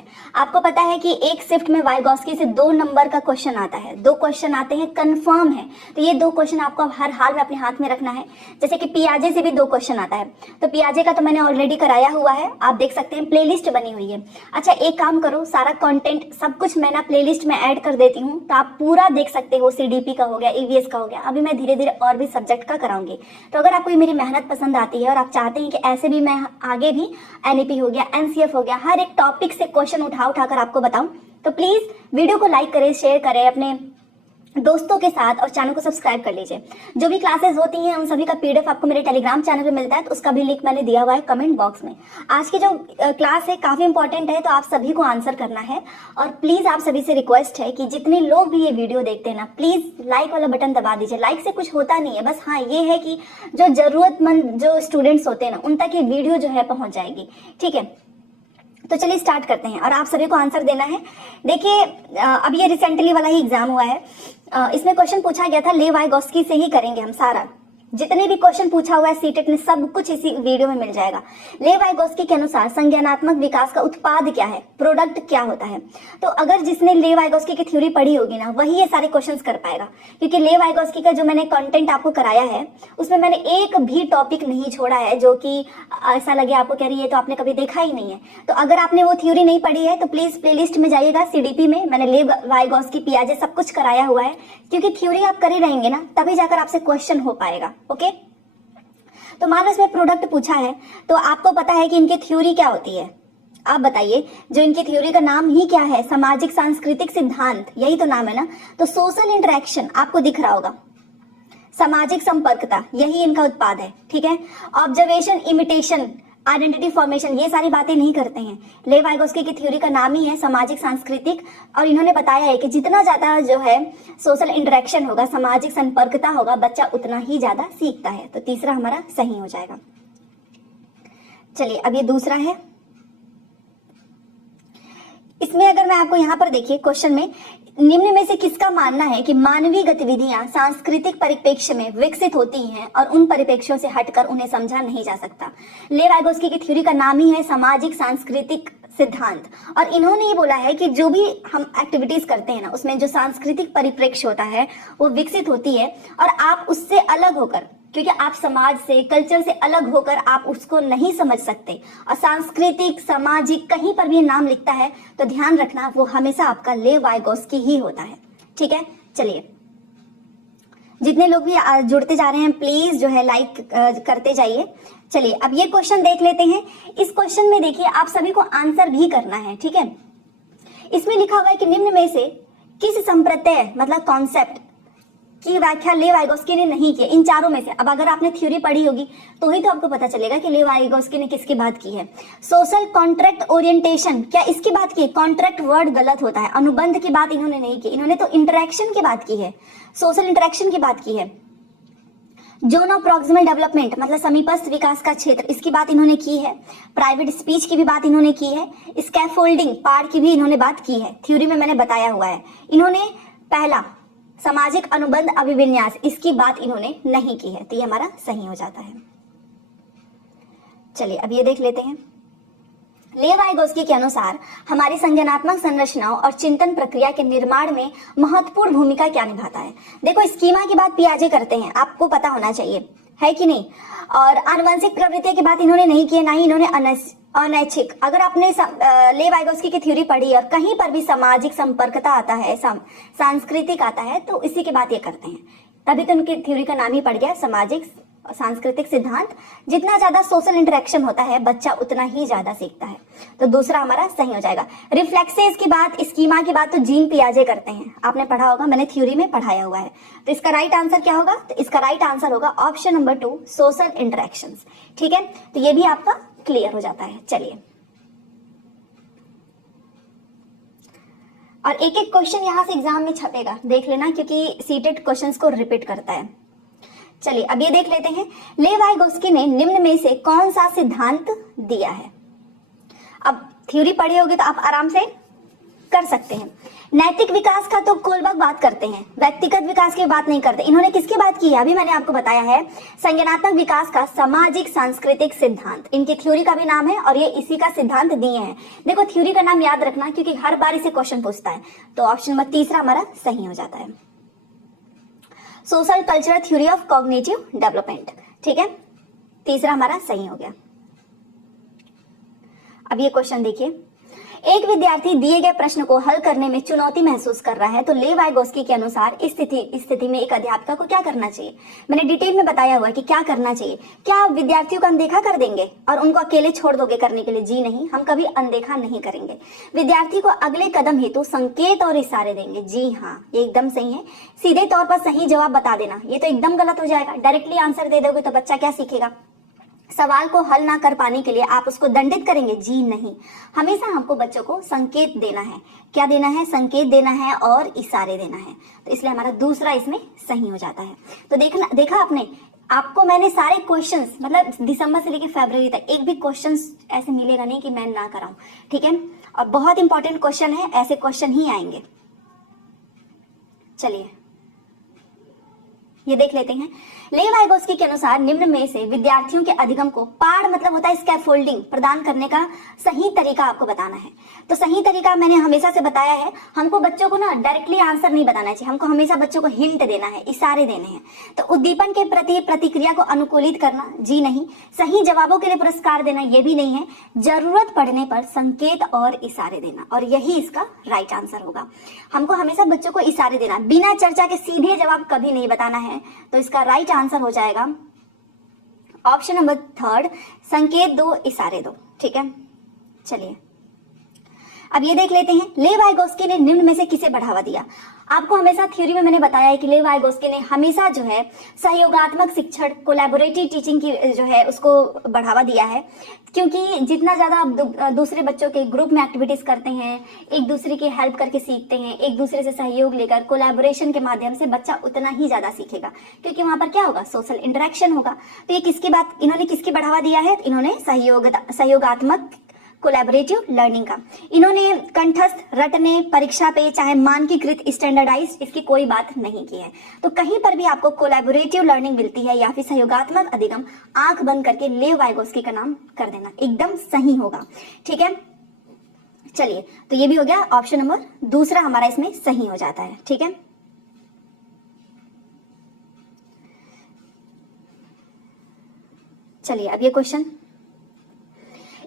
है। आपको पता है कि एक शिफ्ट में वाइगॉस्की से 2 नंबर का क्वेश्चन आता है, 2 क्वेश्चन आते हैं, कंफर्म है। तो ये 2 क्वेश्चन आपको हर हाल में अपने हाथ में रखना है। जैसे कि पियाजे से भी 2 क्वेश्चन आता है, तो पियाजे का तो मैंने ऑलरेडी कराया हुआ है, आप देख सकते हैं, प्लेलिस्ट बनी हुई है। अच्छा एक काम करो, सारा कंटेंट सब कुछ मैं ना प्लेलिस्ट में ऐड कर देती हूँ, तो आप पूरा देख सकते हो। सीडीपी का हो गया, ईवीएस का हो गया, अभी मैं धीरे धीरे और भी सब्जेक्ट का कराऊंगी। तो अगर आपको मेरी मेहनत पसंद आती है और आप चाहते हैं कि ऐसे भी मैं आगे भी एनईपी हो गया, एनसीएफ हो गया, हर एक टॉपिक से क्वेश्चन उठाकर आपको बताऊं, तो प्लीज वीडियो को लाइक करें, शेयर करें अपने दोस्तों के साथ और चैनल को सब्सक्राइब कर लीजिए। जो भी क्लासेस होती हैं उन सभी का पीडीएफ आपको मेरे टेलीग्राम चैनल पे मिलता है, तो उसका भी लिंक मैंने दिया हुआ है कमेंट बॉक्स में। आज की जो क्लास है काफी इंपॉर्टेंट है, तो आप सभी को आंसर करना है। और प्लीज आप सभी से रिक्वेस्ट है कि जितने लोग भी ये वीडियो देखते हैं ना, प्लीज लाइक वाला बटन दबा दीजिए। लाइक से कुछ होता नहीं है, बस हाँ ये है कि जो जरूरतमंद जो स्टूडेंट्स होते हैं ना, उन तक ये वीडियो जो है पहुंच जाएगी। ठीक है, तो चलिए स्टार्ट करते हैं और आप सभी को आंसर देना है। देखिए अब ये रिसेंटली वाला ही एग्जाम हुआ है, इसमें क्वेश्चन पूछा गया था, ले वाइगॉस्की से ही करेंगे हम सारा। जितने भी क्वेश्चन पूछा हुआ है सीटेट में सब कुछ इसी वीडियो में मिल जाएगा। ले वाइगॉस्की के अनुसार संज्ञानात्मक विकास का उत्पाद क्या है, प्रोडक्ट क्या होता है। तो अगर जिसने ले वाइगॉस्की की थ्योरी पढ़ी होगी ना, वही ये सारे क्वेश्चंस कर पाएगा, क्योंकि ले वाइगॉस्की का जो मैंने कंटेंट आपको कराया है उसमें मैंने एक भी टॉपिक नहीं छोड़ा है जो कि ऐसा लगे आपको कह रही है तो आपने कभी देखा ही नहीं है। तो अगर आपने वो थ्योरी नहीं पढ़ी है तो प्लीज प्लेलिस्ट में जाइएगा, सीडीपी में मैंने ले वाइगॉस्की, पियाजे सब कुछ कराया हुआ है, क्योंकि थ्योरी आप करे रहेंगे ना तभी जाकर आपसे क्वेश्चन हो पाएगा। ओके, तो मान लो इसमें प्रोडक्ट पूछा है, तो आपको पता है कि इनकी थ्योरी क्या होती है। आप बताइए, जो इनकी थ्योरी का नाम ही क्या है, सामाजिक सांस्कृतिक सिद्धांत, यही तो नाम है ना। तो सोशल इंटरेक्शन आपको दिख रहा होगा, सामाजिक संपर्कता, यही इनका उत्पाद है। ठीक है, ऑब्जर्वेशन, इमिटेशन, आइडेंटिटी फॉर्मेशन, ये सारी बातें नहीं करते हैं। ले वाइगॉस्की की थ्योरी का नाम ही है सामाजिक सांस्कृतिक, और इन्होंने बताया है कि जितना ज्यादा जो है सोशल इंटरेक्शन होगा, सामाजिक संपर्कता होगा, बच्चा उतना ही ज्यादा सीखता है। तो तीसरा हमारा सही हो जाएगा। चलिए अब ये दूसरा है, इसमें अगर मैं आपको यहाँ पर देखिए क्वेश्चन में, निम्न में से किसका मानना है कि मानवीय गतिविधियां सांस्कृतिक परिप्रेक्ष्य में विकसित होती हैं और उन परिप्रेक्ष्यों से हटकर उन्हें समझा नहीं जा सकता। ले वाइगॉस्की की थ्योरी का नाम ही है सामाजिक सांस्कृतिक सिद्धांत, और इन्होंने ये बोला है कि जो भी हम एक्टिविटीज करते हैं ना, उसमें जो सांस्कृतिक परिप्रेक्ष्य होता है वो विकसित होती है, और आप उससे अलग होकर, क्योंकि आप समाज से, कल्चर से अलग होकर आप उसको नहीं समझ सकते। और सांस्कृतिक, सामाजिक, कहीं पर भी नाम लिखता है तो ध्यान रखना वो हमेशा आपका ले वाइगॉस्की ही होता है। ठीक है, चलिए जितने लोग भी जुड़ते जा रहे हैं प्लीज जो है लाइक करते जाइए। चलिए अब ये क्वेश्चन देख लेते हैं। इस क्वेश्चन में देखिए आप सभी को आंसर भी करना है। ठीक है, इसमें लिखा हुआ है कि निम्न में से किस संप्रत्यय मतलब कॉन्सेप्ट की व्याख्या ले वाइगॉस्की ने नहीं की, इन चारों में से। अब अगर आपने थ्योरी पढ़ी होगी तो ही तो आपको पता चलेगा कि ले वाइगॉस्की ने किसकी बात की है। सोशल कॉन्ट्रैक्ट ओरिएंटेशन, क्या इसकी बात की? कॉन्ट्रैक्ट वर्ड गलत होता है, अनुबंध की बात इन्होंने नहीं की, इन्होंने तो इंटरेक्शन की बात की है, सोशल इंटरेक्शन की बात की है। जोन ऑफ प्रॉक्सिमल डेवलपमेंट मतलब समीपस्थ विकास का क्षेत्र, इसकी बात इन्होंने की है। प्राइवेट स्पीच की भी बात इन्होंने की है। स्कैफोल्डिंग, पाड़ की भी इन्होंने बात की है, थ्योरी में मैंने बताया हुआ है। इन्होंने पहला सामाजिक अनुबंध अभिविन्यास, इसकी बात इन्होंने नहीं की है, तो ये हमारा सही हो जाता है। चलिए अब ये देख लेते हैं। ले वाइगॉस्की के अनुसार हमारी संज्ञानात्मक संरचनाओं और चिंतन प्रक्रिया के निर्माण में महत्वपूर्ण भूमिका क्या निभाता है। देखो स्कीमा की बात पियाजे करते हैं, आपको पता होना चाहिए, है कि नहीं। और आनुवंशिक प्रवृत्ति की बात इन्होंने नहीं की है, ना ही इन्होंने अनैच्छिक। अगर आपने ले वाइगॉस्की की थ्योरी पढ़ी और कहीं पर भी सामाजिक संपर्कता आता है, सांस्कृतिक आता है, तो इसी की बात ये करते हैं, तभी तो उनकी थ्योरी का नाम ही पड़ गया सामाजिक सांस्कृतिक सिद्धांत। जितना ज्यादा सोशल इंटरेक्शन होता है बच्चा उतना ही ज्यादा सीखता है, तो दूसरा हमारा सही हो जाएगा। रिफ्लेक्सेस की बात, स्कीमा की बात तो जीन पियाजे करते हैं, आपने पढ़ा होगा, मैंने थ्योरी में पढ़ाया हुआ है। तो इसका राइट आंसर क्या होगा? तो इसका राइट आंसर होगा ऑप्शन नंबर 2, सोशल इंटरेक्शंस। ठीक है, तो ये भी आपका क्लियर हो जाता है। चलिए और एक एक क्वेश्चन यहां से एग्जाम में छपेगा, देख लेना, क्योंकि सीटेट क्वेश्चंस को रिपीट करता है। चलिए अब ये देख लेते हैं, ले वाइगॉस्की ने निम्न में से कौन सा सिद्धांत दिया है। अब थ्योरी पढ़ी होगी तो आप आराम से कर सकते हैं। नैतिक विकास का तो कोलबर्ग बात करते हैं, व्यक्तिगत विकास की बात नहीं करते। इन्होंने किसकी बात की है, अभी मैंने आपको बताया है, संज्ञानात्मक विकास का सामाजिक सांस्कृतिक सिद्धांत, इनकी थ्योरी का भी नाम है और ये इसी का सिद्धांत दिए हैं। देखो थ्योरी का नाम याद रखना क्योंकि हर बार इसे क्वेश्चन पूछता है। तो ऑप्शन नंबर तीसरा हमारा सही हो जाता है, social cultural theory of cognitive development. ठीक है, तीसरा हमारा सही हो गया। अब ये क्वेश्चन देखिए, एक विद्यार्थी दिए गए प्रश्न को हल करने में चुनौती महसूस कर रहा है तो ले वाइगोस्की के अनुसार इस स्थिति में एक अध्यापक को क्या करना चाहिए। मैंने डिटेल में बताया हुआ है कि क्या करना चाहिए। क्या आप विद्यार्थियों को अनदेखा कर देंगे और उनको अकेले छोड़ दोगे करने के लिए? जी नहीं, हम कभी अनदेखा नहीं करेंगे। विद्यार्थी को अगले कदम हेतु संकेत और इशारे देंगे। जी हाँ, ये एकदम सही है। सीधे तौर पर सही जवाब बता देना, ये तो एकदम गलत हो जाएगा। डायरेक्टली आंसर दे दोगे तो बच्चा क्या सीखेगा? सवाल को हल ना कर पाने के लिए आप उसको दंडित करेंगे? जी नहीं, हमेशा हमको बच्चों को संकेत देना है। क्या देना है? संकेत देना है और इशारे देना है। तो इसलिए हमारा दूसरा इसमें सही हो जाता है। तो देखा आपने, आपको मैंने सारे क्वेश्चंस मतलब दिसंबर से लेकर फरवरी तक एक भी क्वेश्चंस ऐसे मिलेगा नहीं कि मैं ना कराऊं। ठीक है, और बहुत इंपॉर्टेंट क्वेश्चन है, ऐसे क्वेश्चन ही आएंगे। चलिए ये देख लेते हैं। ले वाइगोस्की के अनुसार निम्न में से विद्यार्थियों के अधिगम को पाढ़ मतलब होता है स्कैफोल्डिंग प्रदान करने का सही तरीका आपको बताना है। तो सही तरीका मैंने हमेशा से बताया है, हमको बच्चों को ना डायरेक्टली आंसर नहीं बताना चाहिए, हमको हमेशा बच्चों को हिंट देना है, इशारे देने हैं। तो उद्दीपन के प्रति प्रतिक्रिया को अनुकूलित करना? जी नहीं। सही जवाबों के लिए पुरस्कार देना? ये भी नहीं है। जरूरत पड़ने पर संकेत और इशारे देना, और यही इसका राइट आंसर होगा। हमको हमेशा बच्चों को इशारे देना, बिना चर्चा के सीधे जवाब कभी नहीं बताना है। तो इसका राइट आंसर हो जाएगा ऑप्शन नंबर थर्ड, संकेत दो इशारे दो। ठीक है, चलिए अब ये देख लेते हैं, ले वाइगोस्की ने निम्न में से किसे बढ़ावा दिया। आपको हमेशा थ्योरी में मैंने बताया है कि ले वाइगोस्की ने हमेशा जो है सहयोगात्मक शिक्षण, कोलैबोरेटिव टीचिंग की जो है उसको बढ़ावा दिया है। क्योंकि जितना ज्यादा आप दूसरे बच्चों के ग्रुप में एक्टिविटीज करते हैं, एक दूसरे की हेल्प करके सीखते हैं, एक दूसरे से सहयोग लेकर कोलैबोरेशन के माध्यम से बच्चा उतना ही ज्यादा सीखेगा, क्योंकि वहां पर क्या होगा, सोशल इंटरेक्शन होगा। तो ये किसकी बात, इन्होंने किसकी बढ़ावा दिया है? इन्होंने सहयोगात्मक कोलैबोरेटिव लर्निंग का। इन्होंने कंठस्थ, रटने, परीक्षा पे चाहे मानकीकृत, स्टैंडर्डाइज इसकी कोई बात नहीं की है। तो कहीं पर भी आपको कोलैबोरेटिव लर्निंग मिलती है या फिर सहयोगात्मक अधिगम, आंख बंद करके लेव वाइगोस्की का नाम कर देना, एकदम सही होगा। ठीक है, चलिए तो ये भी हो गया, ऑप्शन नंबर दूसरा हमारा इसमें सही हो जाता है। ठीक है, चलिए अब ये क्वेश्चन,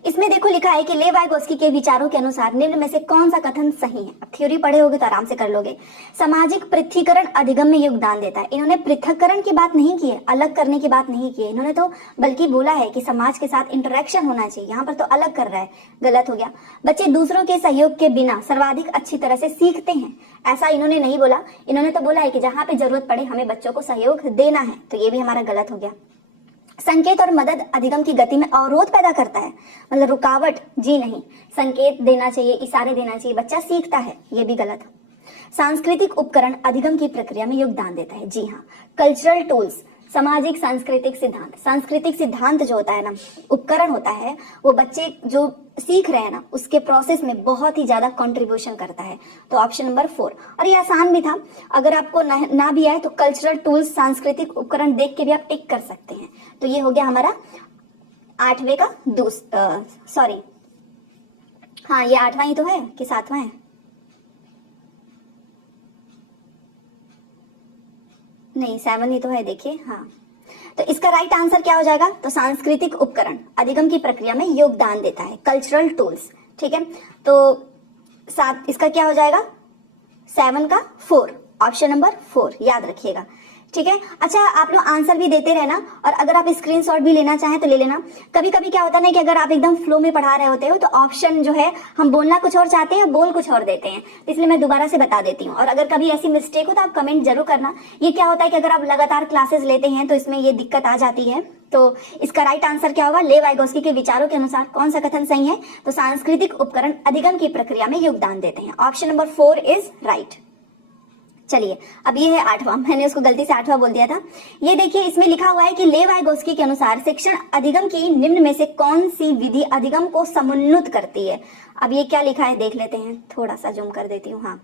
इसमें देखो लिखा है कि ले वाइगोस्की के विचारों के अनुसार निम्न में से कौन सा कथन सही है। अब थ्योरी पढ़े होगे तो आराम से कर लोगे। सामाजिक पृथकीकरण अधिगम में योगदान देता है। इन्होंने पृथककरण की बात नहीं की है, अलग करने की बात नहीं की है, इन्होंने तो बल्कि बोला है कि समाज के साथ इंटरेक्शन होना चाहिए। यहाँ पर तो अलग कर रहा है, गलत हो गया। बच्चे दूसरों के सहयोग के बिना सर्वाधिक अच्छी तरह से सीखते हैं, ऐसा इन्होंने नहीं बोला। इन्होंने तो बोला है कि जहाँ पे जरूरत पड़े हमें बच्चों को सहयोग देना है, तो ये भी हमारा गलत हो गया। संकेत और मदद अधिगम की गति में अवरोध पैदा करता है, मतलब रुकावट? जी नहीं, संकेत देना चाहिए, इशारे देना चाहिए, बच्चा सीखता है, ये भी गलत। सांस्कृतिक उपकरण अधिगम की प्रक्रिया में योगदान देता है। जी हाँ। कल्चरल टूल्स, सामाजिक सांस्कृतिक सिद्धांत, सांस्कृतिक सिद्धांत जो होता है ना, उपकरण होता है, वो बच्चे जो सीख रहे हैं ना उसके प्रोसेस में बहुत ही ज्यादा कंट्रीब्यूशन करता है। तो ऑप्शन नंबर 4, और ये आसान भी था, अगर आपको ना भी आए तो कल्चरल टूल्स, सांस्कृतिक उपकरण देख के भी आप टिक कर सकते हैं। तो ये हो गया हमारा 8वें का सॉरी, हाँ ये 8वां ही तो है कि 7वां है? नहीं 7 ही तो है, देखिए। हाँ, तो इसका राइट आंसर क्या हो जाएगा? तो सांस्कृतिक उपकरण अधिगम की प्रक्रिया में योगदान देता है, कल्चरल टूल्स। ठीक है, तो 7 इसका क्या हो जाएगा? 7 का 4, ऑप्शन नंबर 4 याद रखिएगा। ठीक है, अच्छा आप लोग आंसर भी देते रहना, और अगर आप स्क्रीनशॉट भी लेना चाहें तो ले लेना। कभी कभी क्या होता है ना कि अगर आप एकदम फ्लो में पढ़ा रहे होते हो तो ऑप्शन जो है हम बोलना कुछ और चाहते हैं, बोल कुछ और देते हैं, इसलिए मैं दोबारा से बता देती हूँ। और अगर कभी ऐसी मिस्टेक हो तो आप कमेंट जरूर करना। ये क्या होता है कि अगर आप लगातार क्लासेस लेते हैं तो इसमें ये दिक्कत आ जाती है। तो इसका राइट आंसर क्या होगा? ले वाइगोस्की के विचारों के अनुसार कौन सा कथन सही है? तो सांस्कृतिक उपकरण अधिगम की प्रक्रिया में योगदान देते हैं, ऑप्शन नंबर 4 इज राइट। चलिए अब ये है 8वां, मैंने उसको गलती से 8वां बोल दिया था। ये देखिए इसमें लिखा हुआ है कि ले वाइगोस्की के अनुसार शिक्षण अधिगम की निम्न में से कौन सी विधि अधिगम को समुन्नत करती है। अब ये क्या लिखा है देख लेते हैं, थोड़ा सा जूम कर देती हूँ। हाँ,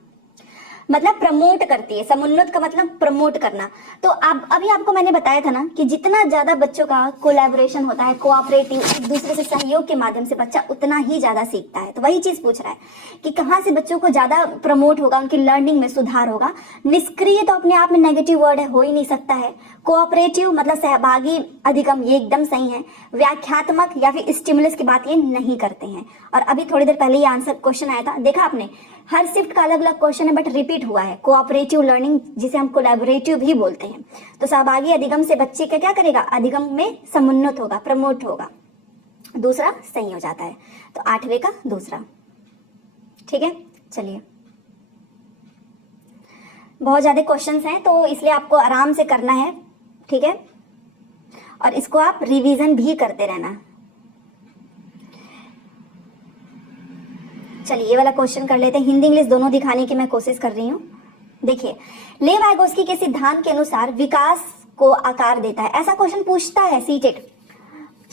मतलब प्रमोट करती है, समुन्नत का मतलब प्रमोट करना। तो अब अभी आपको मैंने बताया था ना कि जितना ज्यादा बच्चों का कोलैबोरेशन होता है, कोऑपरेटिव, एक दूसरे से सहयोग के माध्यम से बच्चा उतना ही ज्यादा सीखता है। तो वही चीज पूछ रहा है कि कहाँ से बच्चों को ज्यादा प्रमोट होगा, उनकी लर्निंग में सुधार होगा। निष्क्रिय तो अपने आप में नेगेटिव वर्ड है, हो ही नहीं सकता है। कोऑपरेटिव मतलब सहभागी अधिगम, ये एकदम सही है। व्याख्यात्मक या फिर स्टिमुलस की बात ये नहीं करते हैं। और अभी थोड़ी देर पहले ये आंसर क्वेश्चन आया था, देखा आपने, हर शिफ्ट का अलग अलग क्वेश्चन है बट रिपीट हुआ है। कोऑपरेटिव लर्निंग जिसे हम कोलैबोरेटिव भी बोलते हैं। तो सहभागी अधिगम से बच्चे का क्या करेगा, अधिगम में समुन्नत होगा, प्रमोट होगा। दूसरा सही हो जाता है। तो 8वें का दूसरा, ठीक है। चलिए बहुत ज्यादा क्वेश्चंस हैं तो इसलिए आपको आराम से करना है, ठीक है, और इसको आप रिवीजन भी करते रहना। चलिए ये वाला क्वेश्चन कर लेते हैं, हिंदी इंग्लिश दोनों दिखाने की मैं कोशिश कर रही हूँ। देखिए, ले वाइगोस्की के सिद्धांत के अनुसार विकास को आकार देता है, ऐसा क्वेश्चन पूछता है सीटेट।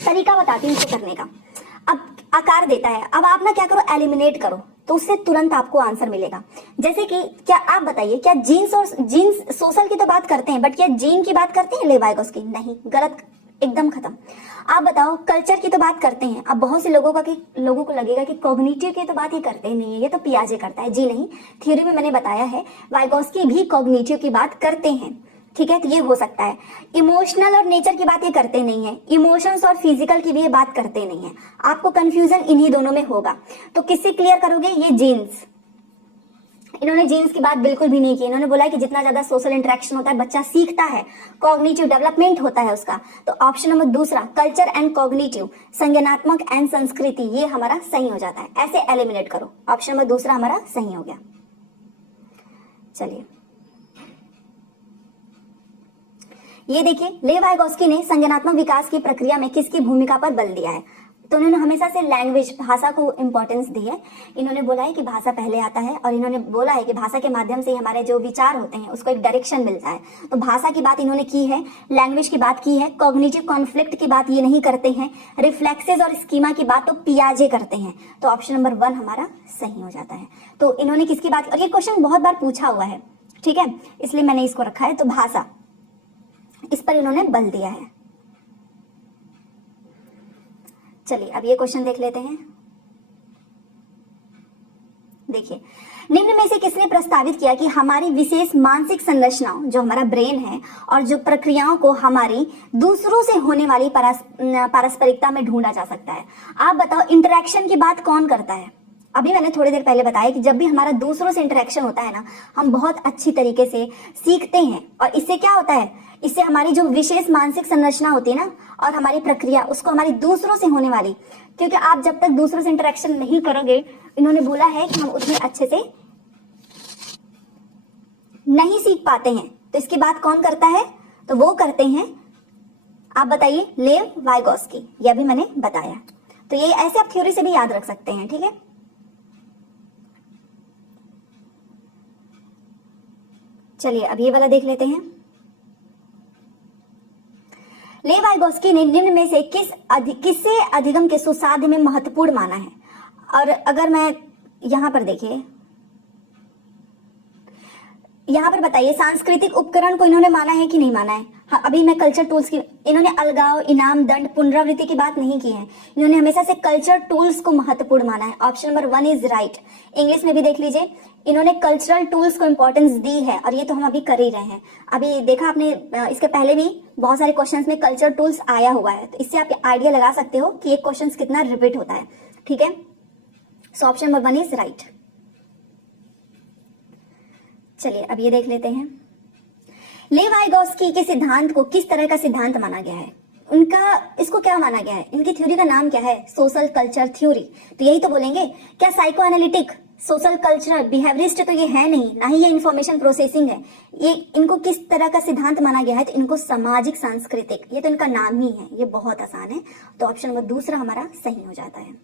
तरीका बताती हूँ इसको करने का। अब आकार देता है, अब आप ना क्या करो, एलिमिनेट करो, तो उससे तुरंत आपको आंसर मिलेगा। जैसे कि क्या आप बताइए, क्या जीन्स और जीन्स सोशल की तो बात करते हैं बट क्या जीन की बात करते हैं ले वाइगोस्की? नहीं, गलत, एकदम खत्म। आप बताओ, कल्चर की तो बात करते हैं। अब बहुत से लोगों को लगेगा कि कॉग्निटिव की तो बात ही करते नहीं है, ये तो पियाजे करता है। जी नहीं, थ्योरी में मैंने बताया है वाइगोस्की भी कॉग्निटिव की बात करते हैं, ठीक है। तो ये हो सकता है। इमोशनल और नेचर की बात ये करते नहीं है, इमोशंस और फिजिकल की भी ये बात करते नहीं है। आपको कंफ्यूजन इन्हीं दोनों में होगा। तो किससे क्लियर करोगे? ये जीन्स, इन्होंने जीन्स की बात बिल्कुल भी नहीं की। इन्होंने बोला कि जितना ज्यादा सोशल इंटरेक्शन होता है बच्चा सीखता है, कॉग्निटिव डेवलपमेंट होता है उसका। तो ऑप्शन नंबर दूसरा, कल्चर एंड कॉग्निटिव, संज्ञानात्मक एंड संस्कृति, ये हमारा सही हो जाता है। ऐसे एलिमिनेट करो, ऑप्शन नंबर दूसरा हमारा सही हो गया। चलिए ये देखिए, ले वाइगोस्की ने संज्ञानात्मक विकास की प्रक्रिया में किसकी भूमिका पर बल दिया है? तो उन्होंने हमेशा से लैंग्वेज, भाषा को इंपॉर्टेंस दी है। इन्होंने बोला है कि भाषा पहले आता है और इन्होंने बोला है कि भाषा के माध्यम से हमारे जो विचार होते हैं उसको एक डायरेक्शन मिलता है। तो भाषा की बात इन्होंने की है, लैंग्वेज की बात की है, कॉग्निटिव कॉन्फ्लिक्ट की बात ये नहीं करते हैं, रिफ्लेक्सेस और स्कीमा की बात तो पियाजे करते हैं। तो ऑप्शन नंबर 1 हमारा सही हो जाता है। तो इन्होंने किसकी बात, और ये क्वेश्चन बहुत बार पूछा हुआ है, ठीक है, इसलिए मैंने इसको रखा है। तो भाषा, इस पर इन्होंने बल दिया है। चलिए अब ये क्वेश्चन देख लेते हैं। देखिए, निम्न में से किसने प्रस्तावित किया कि हमारी विशेष मानसिक संरचनाओं, जो हमारा ब्रेन है, और जो प्रक्रियाओं को हमारी दूसरों से होने वाली पारस्परिकता में ढूंढा जा सकता है? आप बताओ, इंटरेक्शन की बात कौन करता है? अभी मैंने थोड़ी देर पहले बताया कि जब भी हमारा दूसरों से इंटरेक्शन होता है ना, हम बहुत अच्छी तरीके से सीखते हैं। और इससे क्या होता है, इससे हमारी जो विशेष मानसिक संरचना होती है ना, और हमारी प्रक्रिया, उसको हमारी दूसरों से होने वाली, क्योंकि आप जब तक दूसरों से इंटरेक्शन नहीं करोगे, इन्होंने बोला है कि हम उतने अच्छे से नहीं सीख पाते हैं। तो इसकी बात कौन करता है? तो वो करते हैं, आप बताइए, लेव वाइगोस्की। यह भी मैंने बताया। तो ये ऐसे आप थ्योरी से भी याद रख सकते हैं, ठीक है। चलिए अब ये वाला देख लेते हैं। ले वाइगोस्की ने निम्न में से किसे अधिगम के सुसाध्य में महत्वपूर्ण माना है? और अगर मैं यहां पर देखिए, यहां पर बताइए, सांस्कृतिक उपकरण को इन्होंने माना है कि नहीं माना है? हाँ, अभी मैं कल्चर टूल्स की, इन्होंने अलगाव, इनाम, दंड, पुनरावृत्ति की बात नहीं की है। इन्होंने हमेशा से कल्चर टूल्स को महत्वपूर्ण माना है। Option number 1 is right. English में भी देख लीजिए, इन्होंने कल्चरल टूल्स को इंपॉर्टेंस दी है, और ये तो हम अभी कर ही रहे हैं। अभी देखा आपने, इसके पहले भी बहुत सारे क्वेश्चंस में कल्चर टूल्स आया हुआ है। तो इससे आप आइडिया लगा सकते हो कि एक क्वेश्चन कितना रिपीट होता है, ठीक है। So option number 1 is right. चलिए अब ये देख लेते हैं, ले वाइगोस्की के सिद्धांत को किस तरह का सिद्धांत माना गया है? इसको क्या माना गया है? इनकी थ्योरी का नाम क्या है? Social culture theory. तो यही तो बोलेंगे। क्या psycho analytic, social cultural, behaviourist तो ये है नहीं, ना ही ये इंफॉर्मेशन प्रोसेसिंग है। ये इनको किस तरह का सिद्धांत माना गया है? तो इनको सामाजिक सांस्कृतिक, ये तो इनका नाम ही है, ये बहुत आसान है। तो ऑप्शन नंबर दूसरा हमारा सही हो जाता है।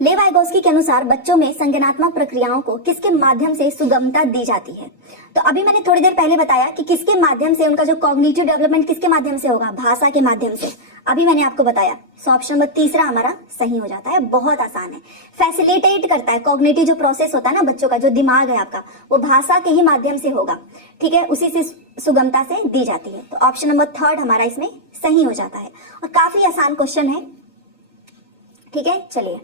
लेव वाइगोस्की के अनुसार बच्चों में संज्ञानात्मक प्रक्रियाओं को किसके माध्यम से सुगमता दी जाती है? तो अभी मैंने थोड़ी देर पहले बताया कि किसके माध्यम से, उनका जो कॉग्निटिव डेवलपमेंट किसके माध्यम से होगा, भाषा के माध्यम से। अभी मैंने आपको बताया, सो ऑप्शन नंबर तीसरा हमारा सही हो जाता है। बहुत आसान है, फैसिलिटेट करता है। कॉग्निटिव जो प्रोसेस होता है ना बच्चों का, जो दिमाग है आपका, वो भाषा के ही माध्यम से होगा, ठीक है, उसी से सुगमता से दी जाती है। तो ऑप्शन नंबर थर्ड हमारा इसमें सही हो जाता है और काफी आसान क्वेश्चन है, ठीक है। चलिए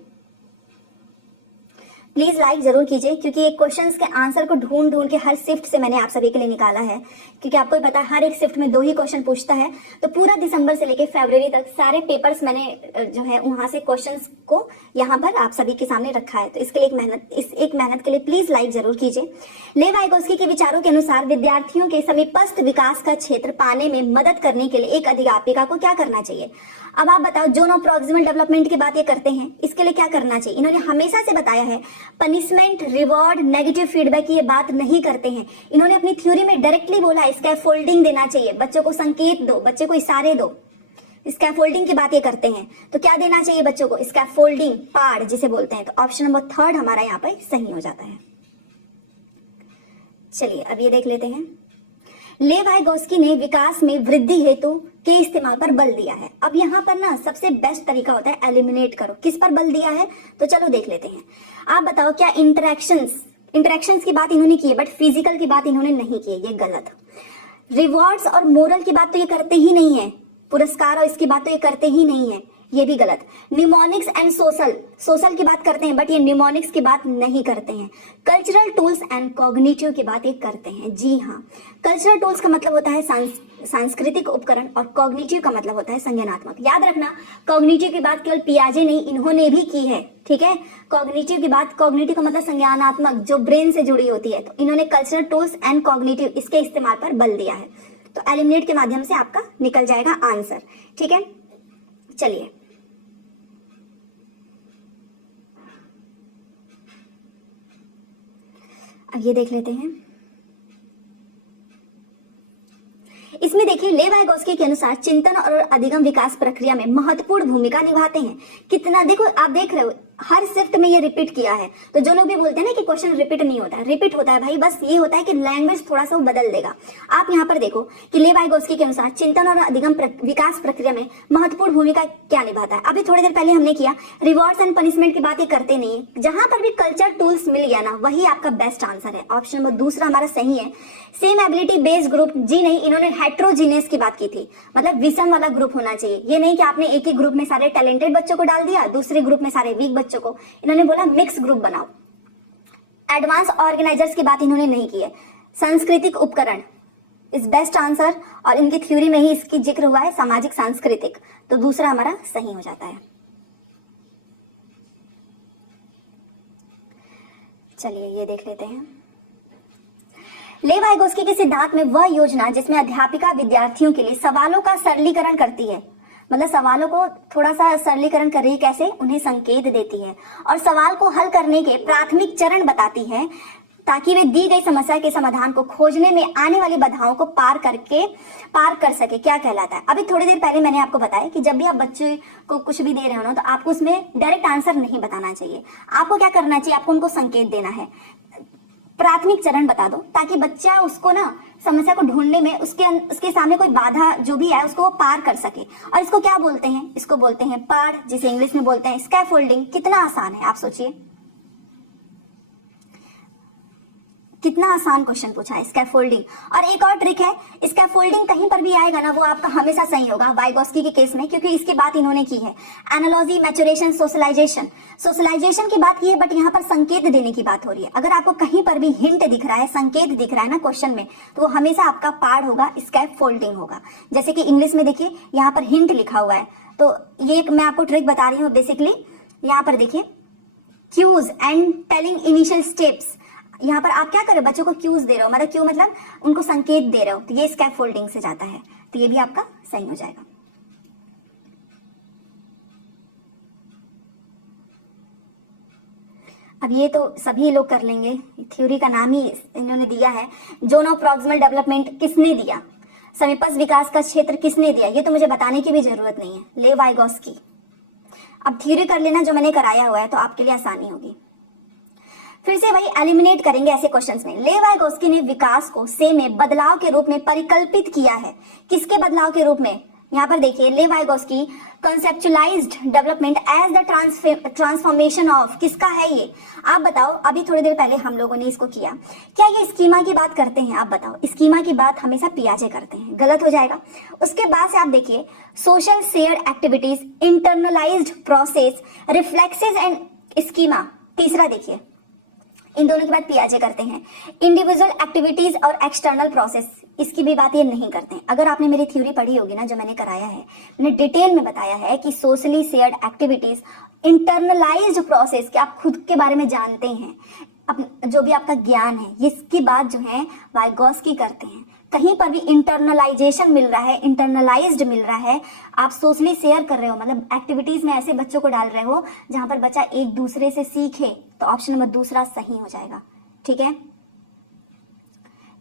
प्लीज लाइक जरूर कीजिए, क्योंकि ये क्वेश्चंस के आंसर को ढूंढ ढूंढ के हर शिफ्ट से मैंने आप सभी के लिए निकाला है, क्योंकि आपको पता है हर एक शिफ्ट में 2 ही क्वेश्चन पूछता है। तो पूरा दिसंबर से लेके फरवरी तक सारे पेपर्स मैंने जो है वहां से क्वेश्चंस को यहाँ पर आप सभी के सामने रखा है। तो इसके लिए एक मेहनत के लिए प्लीज लाइक जरूर कीजिए। लेव वाइगोस्की के विचारों के अनुसार विद्यार्थियों के समीपस्थ विकास का क्षेत्र पाने में मदद करने के लिए एक अध्यापिका को क्या करना चाहिए? अब आप बताओ, जोन ऑफ प्रॉक्सिमल डेवलपमेंट की बात ये करते हैं, इसके लिए क्या करना चाहिए? इन्होंने हमेशा से बताया है पनिशमेंट, रिवॉर्ड, नेगेटिव फीडबैक की ये बात नहीं करते हैं। इन्होंने अपनी थ्योरी में डायरेक्टली बोला स्कैफोल्डिंग देना चाहिए, बच्चों को संकेत दो, बच्चे को इशारे दो, स्कैफोल्डिंग की बात ये करते हैं। तो क्या देना चाहिए बच्चों को? स्कैफोल्डिंग, पाड़ जिसे बोलते हैं। तो ऑप्शन नंबर थर्ड हमारा यहाँ पर सही हो जाता है। चलिए अब ये देख लेते हैं, लेव वाइगोस्की ने विकास में वृद्धि हेतु के इस्तेमाल पर बल दिया है। अब यहाँ पर ना सबसे बेस्ट तरीका होता है एलिमिनेट करो। किस पर बल दिया है? तो चलो देख लेते हैं। आप बताओ, क्या इंटरेक्शंस की बात इन्होंने की है, बट फिजिकल की बात इन्होंने नहीं की है, ये गलत। रिवॉर्ड्स और मोरल की बात तो ये करते ही नहीं है, पुरस्कार और इसकी बात तो ये करते ही नहीं है, ये भी गलत। न्यूमोनिक्स एंड सोशल की बात करते हैं, बट ये न्यूमोनिक्स की बात नहीं करते हैं। कल्चरल टूल्स एंड कॉग्निटिव की बात ये करते हैं। जी हाँ, कल्चरल टूल्स का मतलब होता है सांस्कृतिक उपकरण और कॉग्निटिव का मतलब होता है संज्ञानात्मक। याद रखना, कॉग्निटिव की बात केवल पियाजे नहीं, इन्होंने भी की है, ठीक है। कॉग्निटिव की बात, कॉग्निटिव का मतलब संज्ञानात्मक, जो ब्रेन से जुड़ी होती है। तो इन्होंने कल्चरल टूल्स एंड कॉग्निटिव इसके इस्तेमाल पर बल दिया है। तो एलिमिनेट के माध्यम से आपका निकल जाएगा आंसर, ठीक है। चलिए अब ये देख लेते हैं, इसमें देखिए लेव वाइगोस्की के अनुसार चिंतन और अधिगम विकास प्रक्रिया में महत्वपूर्ण भूमिका निभाते हैं। कितना, देखो आप देख रहे हो हर शिफ्ट में ये रिपीट किया है। तो जो लोग भी बोलते हैं ना कि क्वेश्चन रिपीट नहीं होता है, रिपीट होता है भाई, बस ये होता है कि लैंग्वेज थोड़ा सा वो बदल देगा। आप यहाँ पर देखो कि लेव वाइगोस्की के अनुसार चिंतन और अधिगम विकास प्रक्रिया में महत्वपूर्ण भूमिका क्या निभाता है। अभी थोड़ी देर पहले हमने किया, रिवॉर्ड्स एंड पनिशमेंट की बात ये करते नहीं है। जहां पर भी कल्चर टूल्स मिल गया ना, वही आपका बेस्ट आंसर है। ऑप्शन नंबर दूसरा हमारा सही है। सेम एबिलिटी बेस्ड ग्रुप, जी नहीं, इन्होंने हेट्रोजीनियस की बात की थी, मतलब विषम वाला ग्रुप होना चाहिए। ये नहीं कि आपने एक ही ग्रुप में सारे टैलेंटेड बच्चों को डाल दिया, दूसरे ग्रुप में सारे वीक बच्चों को। इन्होंने बोला मिक्स ग्रुप बनाओ। एडवांस ऑर्गेनाइजर्स की बात इन्होंने नहीं की है। सांस्कृतिक उपकरण इज बेस्ट आंसर, और इनकी थ्योरी में ही इसकी जिक्र हुआ है, सामाजिक सांस्कृतिक। तो दूसरा हमारा सही हो जाता है। चलिए ये देख लेते हैं, लेव वाइगोस्की के सिद्धांत में वह योजना जिसमें अध्यापिका विद्यार्थियों के लिए सवालों का सरलीकरण करती है, मतलब सवालों को थोड़ा सा सरलीकरण कर रही है, कैसे? उन्हें संकेत देती है और सवाल को हल करने के प्राथमिक चरण बताती है, ताकि वे दी गई समस्या के समाधान को खोजने में आने वाली बाधाओं को पार कर सके। क्या कहलाता है? अभी थोड़ी देर पहले मैंने आपको बताया कि जब भी आप बच्चे को कुछ भी दे रहे हो ना, तो आपको उसमें डायरेक्ट आंसर नहीं बताना चाहिए। आपको क्या करना चाहिए? आपको उनको संकेत देना है, प्राथमिक चरण बता दो, ताकि बच्चा उसको ना समस्या को ढूंढने में उसके सामने कोई बाधा जो भी है उसको वो पार कर सके। और इसको क्या बोलते हैं? इसको बोलते हैं पाड़, जिसे इंग्लिश में बोलते हैं स्कैफोल्डिंग। कितना आसान है, आप सोचिए, कितना आसान क्वेश्चन पूछा है, स्कैफोल्डिंग। और एक और ट्रिक है, स्कैफोल्डिंग कहीं पर भी आएगा ना, वो आपका हमेशा सही होगा वाइगोस्की के केस में, क्योंकि इसकी बात इन्होंने की है। एनालॉजी, मैचुरेशन, सोशलाइजेशन की बात की है, बट यहाँ पर संकेत देने की बात हो रही है। अगर आपको कहीं पर भी हिंट दिख रहा है, संकेत दिख रहा है ना क्वेश्चन में, तो वो हमेशा आपका पार्ट होगा, स्कैफोल्डिंग होगा। जैसे कि इंग्लिश में देखिए यहाँ पर हिंट लिखा हुआ है, तो ये मैं आपको ट्रिक बता रही हूँ। बेसिकली यहाँ पर देखिए, cues and telling initial steps, यहाँ पर आप क्या कर रहे हो? बच्चों को क्यूज दे रहे हो, मतलब क्यू मतलब उनको संकेत दे रहे हो, तो ये स्कैफोल्डिंग से जाता है। तो ये भी आपका सही हो जाएगा। अब ये तो सभी लोग कर लेंगे, थ्योरी का नाम ही इन्होंने दिया है। जोन ऑफ प्रॉक्सिमल डेवलपमेंट किसने दिया? समीपस्थ विकास का क्षेत्र किसने दिया? ये तो मुझे बताने की भी जरूरत नहीं है, लेव वाइगोस्की। अब थ्योरी कर लेना जो मैंने कराया हुआ है, तो आपके लिए आसानी होगी। फिर से वही एलिमिनेट करेंगे ऐसे क्वेश्चंस में। ले वाइगोस्की ने विकास को से में बदलाव के रूप में परिकल्पित किया है। किसके बदलाव के रूप में? यहाँ पर देखिए, Lev Vygotsky conceptualized development as the transformation of, किसका है ये? आप बताओ, अभी थोड़ी देर पहले हम लोगों ने इसको किया, क्या ये स्कीमा की बात करते हैं? आप बताओ, स्कीमा की बात हमेशा पियाजे करते हैं, गलत हो जाएगा। उसके बाद से आप देखिए, social shared activities, internalised process, reflexes and schema. तीसरा देखिए, इन दोनों की बात पियाजे करते हैं। इंडिविजुअल एक्टिविटीज और एक्सटर्नल प्रोसेस, इसकी भी बात ये नहीं करते हैं। अगर आपने मेरी थ्योरी पढ़ी होगी ना, जो मैंने कराया है, मैंने डिटेल में बताया है कि socially shared activities, internalised process, कि आप खुद के बारे में जानते हैं, जो भी आपका ज्ञान है, इसकी बात जो है वाइगोस्की करते हैं। कहीं पर भी इंटरनलाइजेशन मिल रहा है, इंटरनलाइज्ड मिल रहा है, आप सोशली शेयर कर रहे हो, मतलब एक्टिविटीज में ऐसे बच्चों को डाल रहे हो जहां पर बच्चा एक दूसरे से सीखे, तो ऑप्शन नंबर दूसरा सही हो जाएगा। ठीक है,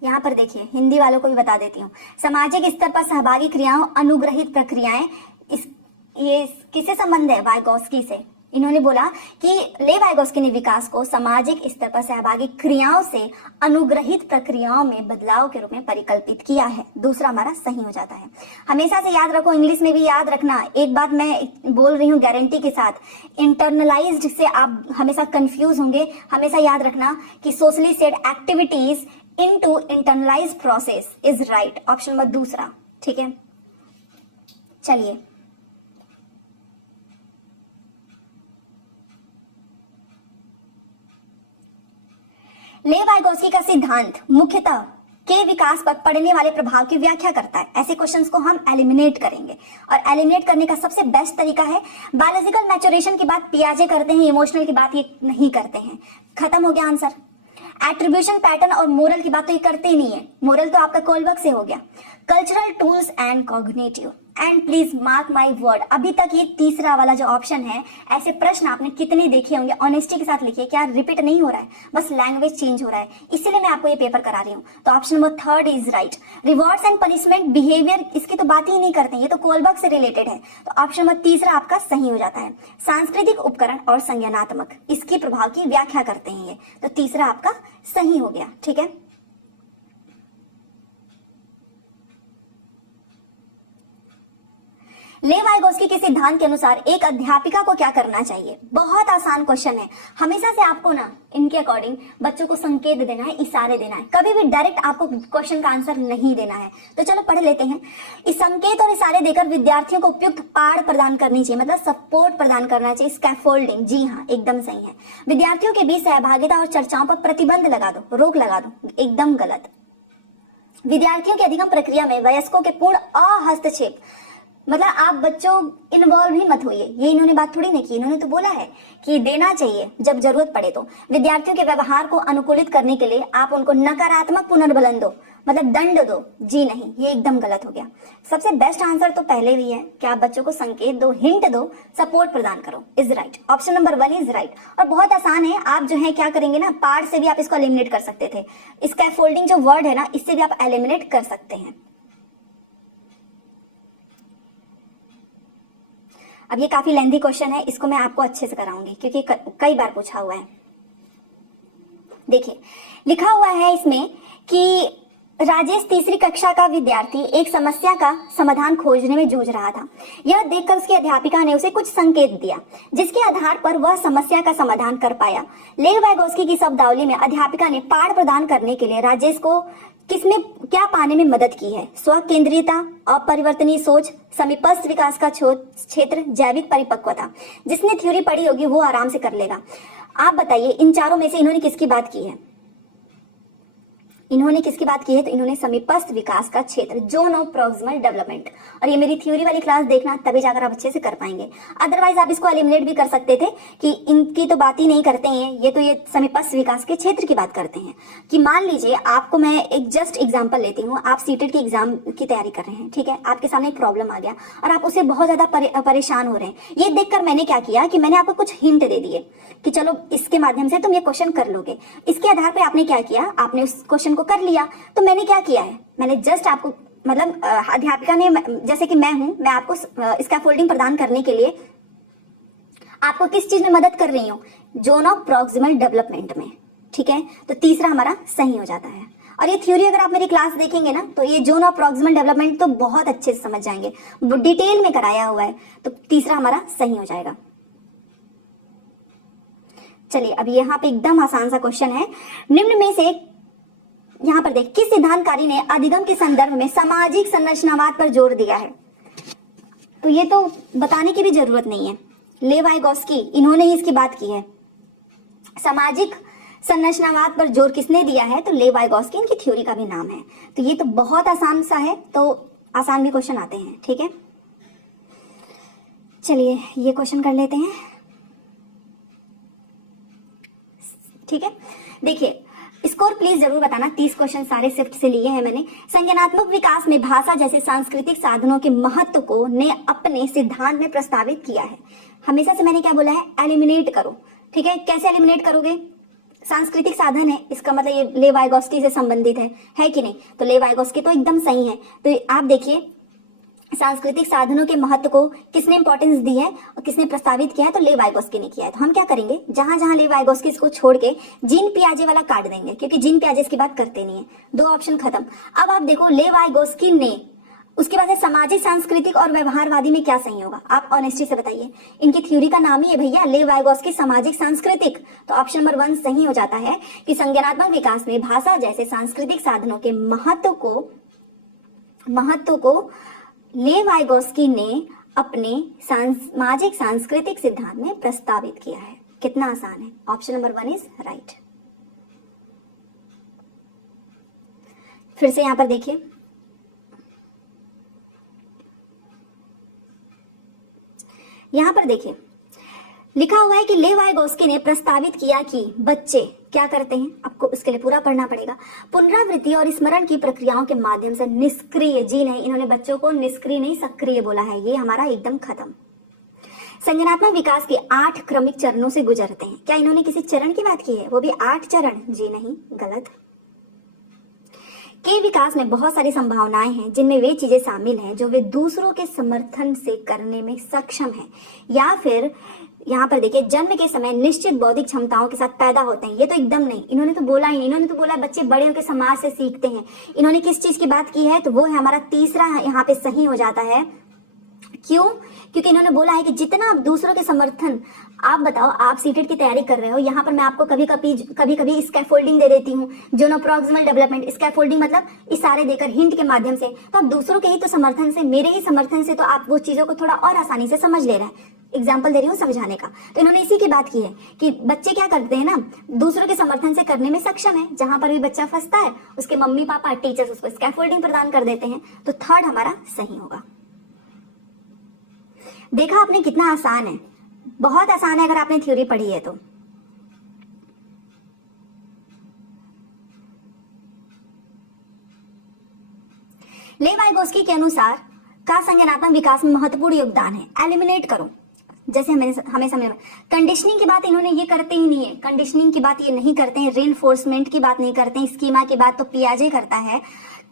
यहां पर देखिए, हिंदी वालों को भी बता देती हूँ। सामाजिक स्तर पर सहभागी क्रियाओं, अनुग्रहित प्रक्रियाएं, ये किससे संबंध है? वाइगोस्की से। इन्होंने बोला कि ले वाइगोस्की ने विकास को सामाजिक स्तर पर सहभागी क्रियाओं से अनुग्रहित प्रक्रियाओं में बदलाव के रूप में परिकल्पित किया है। दूसरा हमारा सही हो जाता है। हमेशा से याद रखो, इंग्लिश में भी याद रखना, एक बात मैं बोल रही हूँ गारंटी के साथ, इंटरनलाइज्ड से आप हमेशा कंफ्यूज होंगे। हमेशा याद रखना कि socially shared activities into internalised process is right, option number दूसरा। ठीक है, चलिए ले वाइगोस्की का सिद्धांत मुख्यतः के विकास पर पड़ने वाले प्रभाव की व्याख्या करता है। ऐसे क्वेश्चंस को हम एलिमिनेट करेंगे, और एलिमिनेट करने का सबसे बेस्ट तरीका है, बायोलॉजिकल मैच्योरेशन की बात पियाजे करते हैं, इमोशनल की बात ये नहीं करते हैं। खत्म हो गया आंसर। एट्रीब्यूशन पैटर्न और मोरल की बात तो ये करते ही नहीं है, मोरल तो आपका कोलवर्क से हो गया। Cultural tools and cognitive, and please mark my word, अभी तक ये तीसरा वाला जो ऑप्शन है, ऐसे प्रश्न आपने कितने देखे होंगे? ऑनेस्टी के साथ लिखिए, क्या रिपीट नहीं हो रहा है, बस लैंग्वेज चेंज हो रहा है, इसीलिए मैं आपको ये पेपर करा रही हूँ। तो option number third is right. Rewards and punishment, behaviour, इसकी तो बात ही नहीं करते, ये तो कोलबर्ग से रिलेटेड है, तो ऑप्शन नंबर तीसरा आपका सही हो जाता है। सांस्कृतिक उपकरण और संज्ञानात्मक, इसके प्रभाव की व्याख्या करते हैं ये, तो तीसरा आपका सही हो गया। ठीक है, ले वाइगोस्की के सिद्धांत के अनुसार एक अध्यापिका को क्या करना चाहिए? बहुत आसान क्वेश्चन है। हमेशा से आपको ना इनके अकॉर्डिंग बच्चों को संकेत देना है, इशारे देना है, कभी भी डायरेक्ट आपको क्वेश्चन का आंसर नहीं देना है। तो चलो पढ़ लेते हैं। इस संकेत और इशारे देकर विद्यार्थियों को उपयुक्त पाठ प्रदान करनी चाहिए, मतलब सपोर्ट प्रदान करना चाहिए, स्कैफोल्डिंग। जी हाँ, एकदम सही है। विद्यार्थियों के बीच सहभागिता और चर्चाओं पर प्रतिबंध लगा दो, रोक लगा दो, एकदम गलत। विद्यार्थियों की अधिगम प्रक्रिया में वयस्कों के पूर्ण अहस्तक्षेप, मतलब आप बच्चों इन्वॉल्व ही मत होइए, ये इन्होंने बात थोड़ी नहीं की, इन्होंने तो बोला है कि देना चाहिए जब जरूरत पड़े। तो विद्यार्थियों के व्यवहार को अनुकूलित करने के लिए आप उनको नकारात्मक पुनर्बलन दो, मतलब दंड दो। जी नहीं, ये एकदम गलत हो गया। सबसे बेस्ट आंसर तो पहले भी है कि आप बच्चों को संकेत दो, हिंट दो, सपोर्ट प्रदान करो, is right. Option number 1 is right. और बहुत आसान है, आप जो है क्या करेंगे ना, पार्ट से भी आप इसको एलिमिनेट कर सकते थे। स्कैफोल्डिंग जो वर्ड है ना, इससे भी आप एलिमिनेट कर सकते हैं। अब ये काफी लेंथी क्वेश्चन है, इसको मैं आपको अच्छे से कराऊंगी क्योंकि कई बार पूछा हुआ है। देखिए, लिखा हुआ है इसमें कि राजेश तीसरी कक्षा का विद्यार्थी एक समस्या का समाधान खोजने में जूझ रहा था। यह देखकर उसकी अध्यापिका ने उसे कुछ संकेत दिया, जिसके आधार पर वह समस्या का समाधान कर पाया। ले वाइगोस्की की शब्दावली में अध्यापिका ने पाठ प्रदान करने के लिए राजेश को किसने क्या पाने में मदद की है? स्व केंद्रीयता, अपरिवर्तनीय सोच, समीपस्थ विकास का क्षेत्र, जैविक परिपक्वता। जिसने थ्योरी पढ़ी होगी वो आराम से कर लेगा। आप बताइए, इन चारों में से इन्होंने किसकी बात की है? इन्होंने किसकी बात की है? तो इन्होंने समीपस्थ विकास का क्षेत्र, जोन ऑफ प्रॉक्सिमल डेवलपमेंट। और ये मेरी थ्योरी वाली क्लास देखना, तभी जाकर आप अच्छे से कर पाएंगे। अदरवाइज आप इसको एलिमिनेट भी कर सकते थे कि इनकी तो बात ही नहीं करते हैं, ये तो ये समीपस्थ विकास के क्षेत्र की बात करते हैं। कि मान लीजिए आपको मैं एक जस्ट एग्जाम्पल लेती हूँ, आप सीटेट की एग्जाम की तैयारी कर रहे हैं, ठीक है, आपके सामने एक प्रॉब्लम आ गया और आप उससे बहुत ज्यादा परेशान हो रहे हैं। ये देखकर मैंने क्या किया कि मैंने आपको कुछ हिंट दे दिए कि चलो इसके माध्यम से तुम ये क्वेश्चन कर लोगे। इसके आधार पर आपने क्या किया, आपने उस क्वेश्चन को कर लिया। तो मैंने क्या किया है, मैंने जस्ट आपको, मतलब अध्यापिका ने, जैसे कि मैं हूं, मैं आपको स्कैफोल्डिंग प्रदान करने के लिए आपको किस चीज में मदद कर रही हूँ? जोन ऑफ प्रॉक्सिमल डेवलपमेंट में, ठीक है। तो तीसरा हमारा सही हो जाता है। और ये थ्योरी अगर आप मेरी क्लास देखेंगे ना तो ये जोन ऑफ प्रॉक्सिमल डेवलपमेंट तो बहुत अच्छे से समझ जाएंगे, डिटेल में कराया हुआ है। तो तीसरा हमारा सही हो जाएगा। चलिए अब यहाँ पे एकदम आसान सा क्वेश्चन है। निम्न में से यहाँ पर देख, किस सिद्धांतकारी ने अधिगम के संदर्भ में सामाजिक संरचनावाद पर जोर दिया है? तो ये तो बताने की भी जरूरत नहीं है, लेव वाइगोस्की इन्होंने ही इसकी बात की है। सामाजिक संरचनावाद पर जोर किसने दिया है? तो लेव वाइगोस्की, इनकी थ्योरी का भी नाम है। तो ये तो बहुत आसान सा है, तो आसान भी क्वेश्चन आते हैं, ठीक है। चलिए ये क्वेश्चन कर लेते हैं, ठीक है। देखिए स्कोर प्लीज जरूर बताना। 30 क्वेश्चन सारे शिफ्ट से लिए हैं मैंने। संज्ञानात्मक विकास में भाषा जैसे सांस्कृतिक साधनों के महत्व को ने अपने सिद्धांत में प्रस्तावित किया है। हमेशा से मैंने क्या बोला है? एलिमिनेट करो, ठीक है। कैसे एलिमिनेट करोगे? सांस्कृतिक साधन है, इसका मतलब ये लेव वाइगोस्की से संबंधित है कि नहीं? तो लेव वाइगोस्की तो एकदम सही है। तो आप देखिए सांस्कृतिक साधनों के महत्व को किसने इंपॉर्टेंस दी है और किसने प्रस्तावित किया है? तो लेव वाइगोस्की ने किया है। तो हम क्या करेंगे, जहां जहां लेव वाइगोस्की इसको छोड़ के जीन पियाजे वाला काट देंगे, क्योंकि जीन पियाजे इसकी बात करते नहीं है। 2 ऑप्शन खत्म। अब आप देखो लेव वाइगोस्की ने, उसके बाद सामाजिक सांस्कृतिक और व्यवहारवादी में क्या सही होगा? आप ऑनेस्टी से बताइए। इनकी थ्योरी का नाम ही है भैया लेव वाइगोस्की सामाजिक सांस्कृतिक। तो ऑप्शन नंबर 1 सही हो जाता है कि संज्ञानात्मक विकास में भाषा जैसे सांस्कृतिक साधनों के महत्व को लेव वाइगोस्की ने अपने सामाजिक सांस्कृतिक सिद्धांत में प्रस्तावित किया है। कितना आसान है। Option number 1 is right. फिर से यहां पर देखिए, यहां पर देखिए लिखा हुआ है कि लेव वाइगोस्की ने प्रस्तावित किया कि बच्चे क्या करते हैं, आपको इसके लिए पूरा पढ़ना पड़ेगा। पुनरावृत्ति और स्मरण की प्रक्रियाओं के माध्यम से निष्क्रिय, जी नहीं, इन्होंने बच्चों को निष्क्रिय नहीं सक्रिय बोला है, ये हमारा एकदम खत्म। संज्ञानात्मक विकास के 8 क्रमिक चरणों से गुजरते हैं। क्या इन्होंने किसी चरण की बात की है? वो भी 8 चरण? जी नहीं, गलत। के विकास में बहुत सारी संभावनाएं हैं जिनमें वे चीजें शामिल हैं जो वे दूसरों के समर्थन से करने में सक्षम हैं, या फिर यहाँ पर देखिए जन्म के समय निश्चित बौद्धिक क्षमताओं के साथ पैदा होते हैं। ये तो एकदम नहीं, इन्होंने तो बोला ही नहीं। इन्होंने तो बोला बच्चे बड़े होकर समाज से सीखते हैं। इन्होंने किस चीज की बात की है? तो वो है हमारा तीसरा, यहाँ पे सही हो जाता है। क्यों? क्योंकि इन्होंने बोला है कि जितना आप दूसरों के समर्थन, आप बताओ आप सीटेट की तैयारी कर रहे हो, यहाँ पर मैं आपको कभी कभी स्कैफोल्डिंग दे देती हूँ, zone of proximal development. Scaffolding मतलब इशारे देकर, हिंट के माध्यम से। तो आप दूसरों के ही तो समर्थन से, मेरे ही समर्थन से तो आप वो चीजों को थोड़ा और आसानी से समझ ले रहे हैं। एग्जाम्पल दे रही हूँ समझाने का। तो इन्होंने इसी की बात की है कि बच्चे क्या करते हैं ना, दूसरों के समर्थन से करने में सक्षम है। जहां पर भी बच्चा फंसता है, उसके मम्मी पापा टीचर्स उसको स्कैफोल्डिंग प्रदान कर देते हैं। तो 3rd हमारा सही होगा। देखा आपने कितना आसान है, बहुत आसान है अगर आपने थ्योरी पढ़ी है तो। लेव वाइगोस्की के अनुसार का संज्ञानात्मक विकास में महत्वपूर्ण योगदान है। एलिमिनेट करो, जैसे हमेशा कंडीशनिंग की बात इन्होंने ये करते ही नहीं है। कंडीशनिंग की बात ये नहीं करते हैं, रीइंफोर्समेंट की बात नहीं करते हैं, स्कीमा की बात तो पियाजे करता है।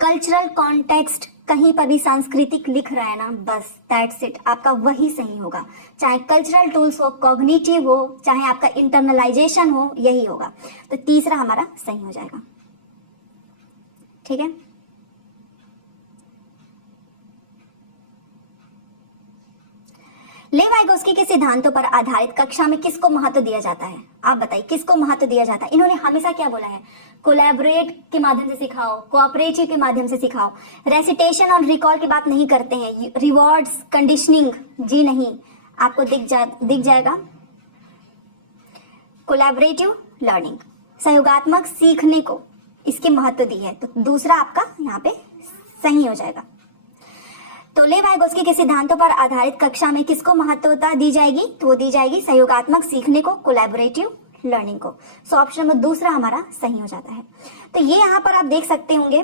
कल्चरल कॉन्टेक्स्ट, कहीं पर भी सांस्कृतिक लिख रहा है ना, बस दैट्स इट, आपका वही सही होगा। चाहे कल्चरल टूल्स हो, कॉग्निटिव हो, चाहे आपका इंटरनलाइजेशन हो, यही होगा। तो तीसरा हमारा सही हो जाएगा, ठीक है। लेव वाइगोस्की के सिद्धांतों पर आधारित कक्षा में किसको महत्व दिया जाता है? आप बताइए किसको महत्व दिया जाता है? इन्होंने हमेशा क्या बोला है? कोलैबोरेट के माध्यम से सिखाओ, कोऑपरेटिव के माध्यम से सिखाओ। रेसिटेशन और रिकॉल की बात नहीं करते हैं। रिवॉर्ड्स, कंडीशनिंग, जी नहीं, आपको दिख जाएगा। कोलैबोरेटिव लर्निंग, सहयोगात्मक सीखने को इसके महत्व दी है। तो दूसरा आपका यहाँ पे सही हो जाएगा। तो लेव वाइगोस्की के सिद्धांतों पर आधारित कक्षा में किसको महत्वता दी जाएगी? तो वो दी जाएगी सहयोगात्मक सीखने को, कोलैबोरेटिव लर्निंग को। सो ऑप्शन नंबर दूसरा हमारा सही हो जाता है। तो ये यहाँ पर आप देख सकते होंगे